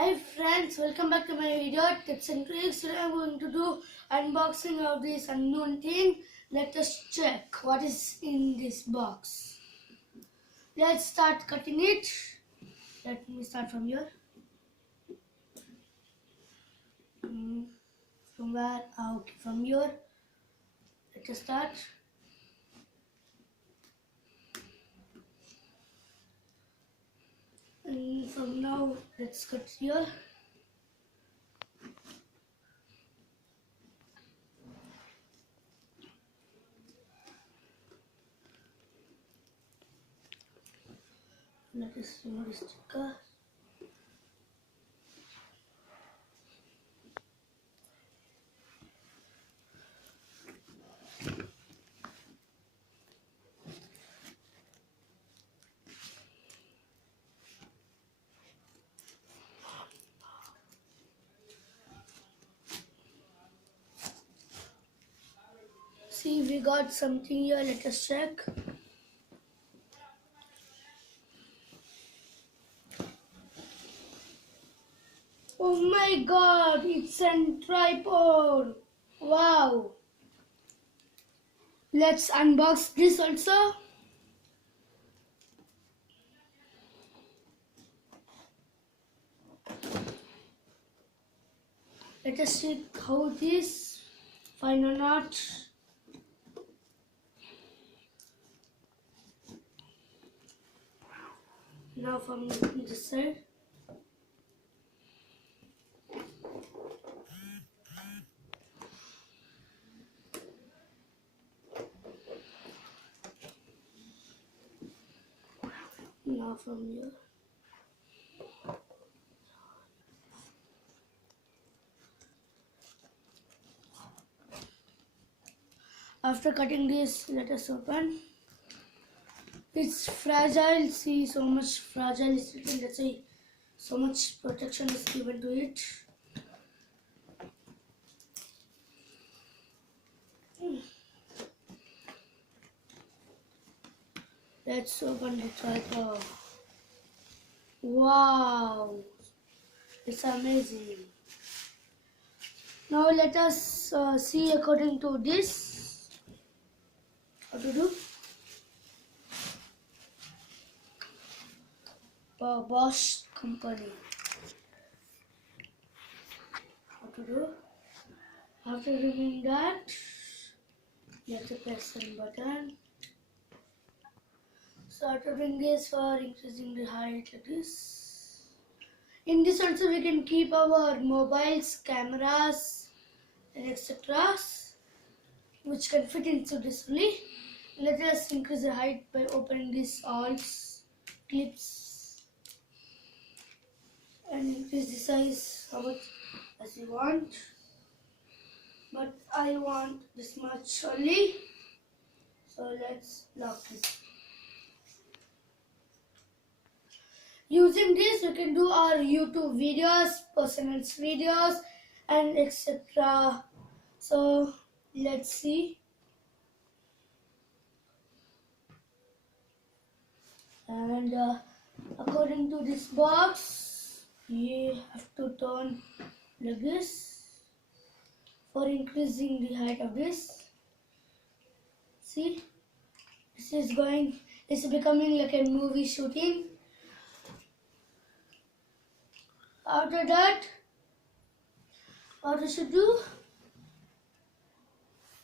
Hi friends, welcome back to my video tips and tricks. Today I'm going to do unboxing of this unknown thing. Let us check what is in this box. Let's start cutting it. Let me start from here. From where? Okay, from here. Let us start. And from now, let's cut here. Let us remove the sticker. See, we got something here. Let us check. Oh my god, it's a tripod. Wow. Let's unbox this also. Let us see how this fine or not. Now from this side. Now from here. After cutting this, let us open. It's fragile. See, so much fragile is written. Let's say so much protection is given to it. Let's open the tripod. Wow, it's amazing. Now let us see according to this how to do. Bosch company. How to do? After removing that, let's press the button. So after doing this, for increasing the height like this. In this also we can keep our mobiles, cameras and etc. which can fit into this only. Let us increase the height by opening this all clips and increase the size how much as you want. But I want this much only. So let's lock this. Using this, we can do our YouTube videos, personal videos, and etc. So let's see. And according to this box, you have to turn like this for increasing the height of this. See, it's becoming like a movie shooting. After that, what you should do?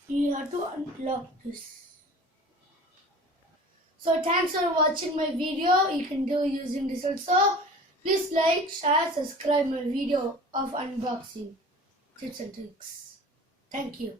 You have to unlock this. So thanks for watching my video. You can do using this also. Please like, share, subscribe my video of unboxing tips and tricks. Thank you.